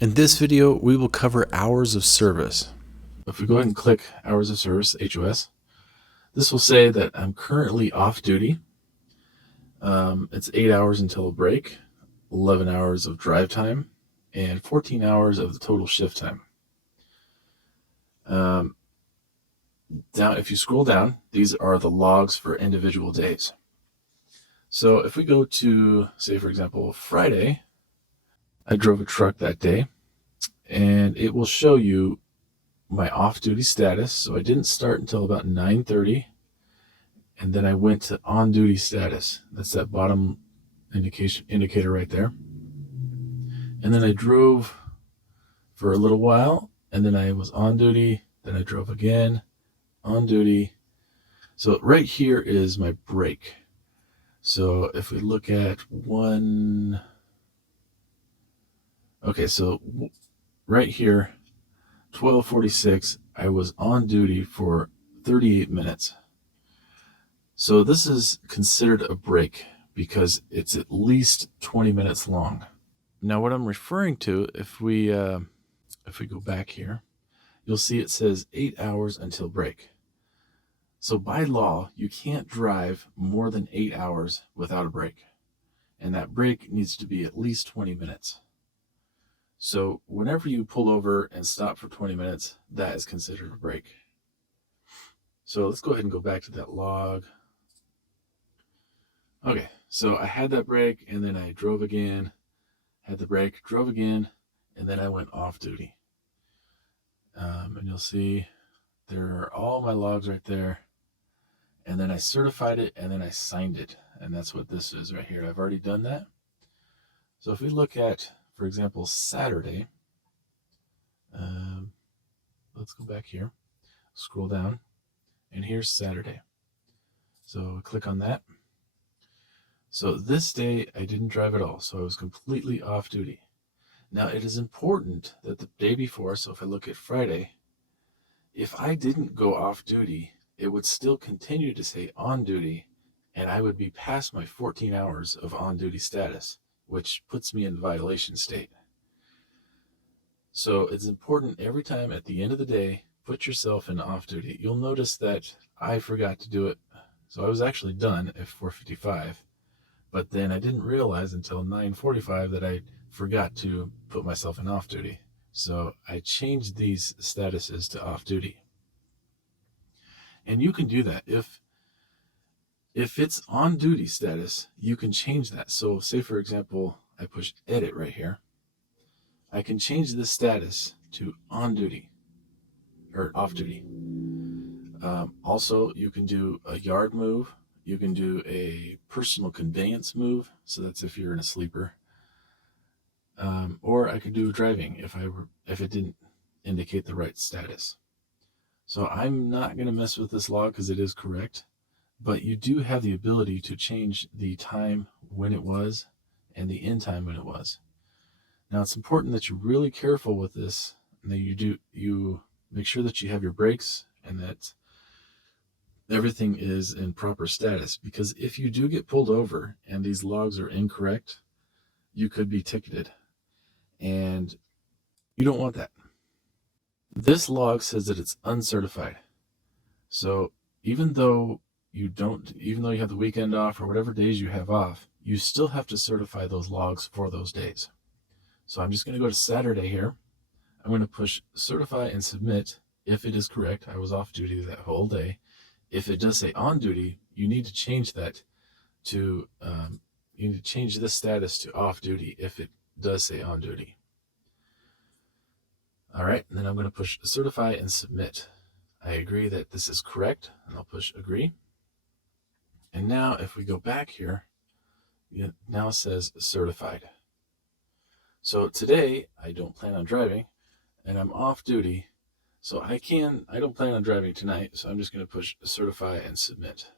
In this video, we will cover hours of service. If we go ahead and click hours of service, HOS, this will say that I'm currently off duty. It's 8 hours until a break, 11 hours of drive time, and 14 hours of the total shift time. Now, if you scroll down, these are the logs for individual days. So if we go to, say, for example, Friday, I drove a truck that day, and it will show you my off-duty status. So I didn't start until about 9:30, and then I went to on-duty status. That's that bottom indicator right there. And then I drove for a little while, and then I was on duty. Then I drove again, on duty. So right here is my break. So if we look at one, okay, so right here, 12:46, I was on duty for 38 minutes. So this is considered a break because it's at least 20 minutes long. Now what I'm referring to, if we go back here, you'll see it says 8 hours until break. So by law, you can't drive more than 8 hours without a break. And that break needs to be at least 20 minutes. So whenever you pull over and stop for 20 minutes, that is considered a break. So let's go ahead and go back to that log. Okay, so I had that break, and then I drove again, had the break, drove again, and then I went off duty. And you'll see there are all my logs right there. And then I certified it, and then I signed it. And that's what this is right here. I've already done that. So if we look at, for example, Saturday, let's go back here, scroll down, and here's Saturday. So click on that. So this day I didn't drive at all, so I was completely off duty. Now it is important that the day before, so if I look at Friday, if I didn't go off duty, it would still continue to say on duty, and I would be past my 14 hours of on duty status, which puts me in violation state. So it's important every time at the end of the day, put yourself in off duty. You'll notice that I forgot to do it. So I was actually done at 4:55, but then I didn't realize until 9:45 that I forgot to put myself in off duty. So I changed these statuses to off duty. And you can do that. If it's on duty status, you can change that. So say, for example, I push edit right here. I can change this status to on duty or off duty. Also, you can do a yard move. You can do a personal conveyance move. So that's if you're in a sleeper. Or I could do driving if it didn't indicate the right status. So I'm not going to mess with this log because it is correct, but you do have the ability to change the time when it was and the end time when it was. Now it's important that you're really careful with this, and that you make sure that you have your brakes and that everything is in proper status, because if you do get pulled over and these logs are incorrect, you could be ticketed, and you don't want that. This log says that it's uncertified. So even though you have the weekend off or whatever days you have off, you still have to certify those logs for those days. So I'm just going to go to Saturday here. I'm going to push certify and submit if it is correct. I was off duty that whole day. If it does say on duty, you need to change that to, you need to change this status to off duty if it does say on duty. All right, and then I'm going to push certify and submit. I agree that this is correct, and I'll push agree. And now if we go back here, it now says certified. So today I don't plan on driving, and I'm off duty, so I don't plan on driving tonight, so I'm just going to push certify and submit.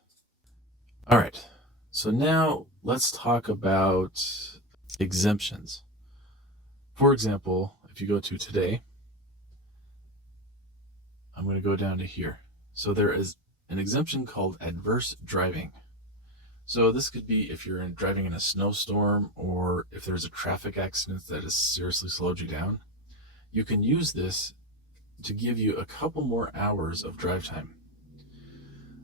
All right, so now let's talk about exemptions. For example, if you go to today, I'm going to go down to here. So there is an exemption called adverse driving. So this could be if you're driving in a snowstorm, or if there's a traffic accident that has seriously slowed you down. you can use this to give you a couple more hours of drive time.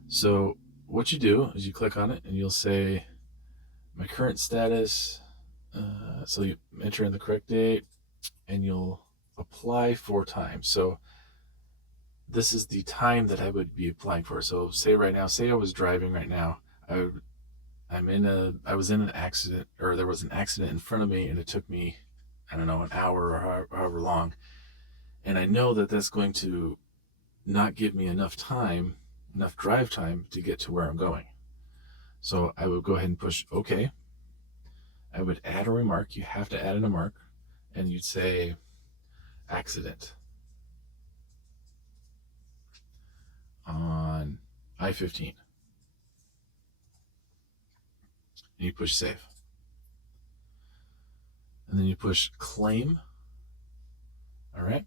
So what you do is you click on it and you'll say my current status. So you enter in the correct date and you'll apply 4 times. So this is the time that I would be applying for. So say I was driving right now. I was in an accident, or there was an accident in front of me, and it took me, I don't know, an hour or however long. And I know that that's going to not give me enough drive time to get to where I'm going. So I would go ahead and push OK. I would add a remark. You have to add in a mark, and you'd say accident on I-15. And you push save. And then you push claim. All right.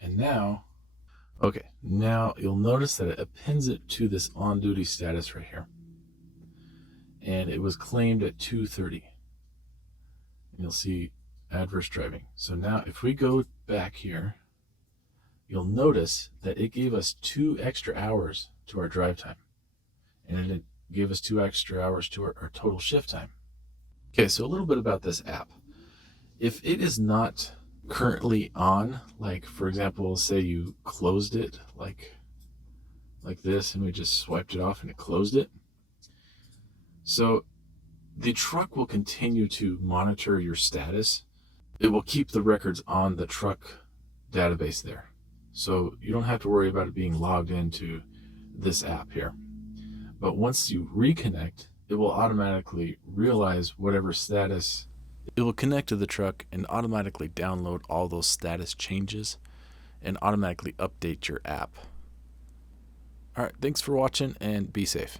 And now you'll notice that it appends it to this on-duty status right here. And it was claimed at 2:30. And you'll see adverse driving. So now if we go back here, you'll notice that it gave us 2 extra hours to our drive time. And it gave us 2 extra hours to our total shift time. Okay, so a little bit about this app. If it is not currently on, like for example, say you closed it like this and we just swiped it off and it closed it. So the truck will continue to monitor your status. It will keep the records on the truck database there. So you don't have to worry about it being logged into this app here. But once you reconnect, it will automatically realize whatever status. It will connect to the truck and automatically download all those status changes and automatically update your app. All right, thanks for watching and be safe.